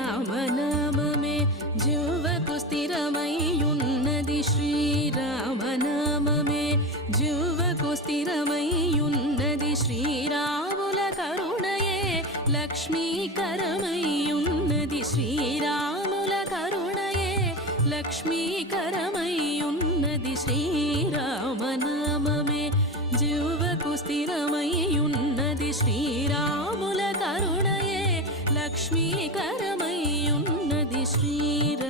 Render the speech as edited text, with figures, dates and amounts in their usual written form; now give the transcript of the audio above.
శ్రీరామనామమే జివ్వకు స్థిరమైయున్నది శ్రీరామనామమే జివ్వకు స్థిరమైయున్నది శ్రీరాముల కరుణయే లక్ష్మీకరమైయున్నది శ్రీరాముల కరుణయే లక్ష్మీకరమైయున్నది శ్రీరామనామమే జివ్వకు స్థిరమైయున్నది శ్రీరాముల కరుణయే లక్ష్మీకరమైయున్నది Srirama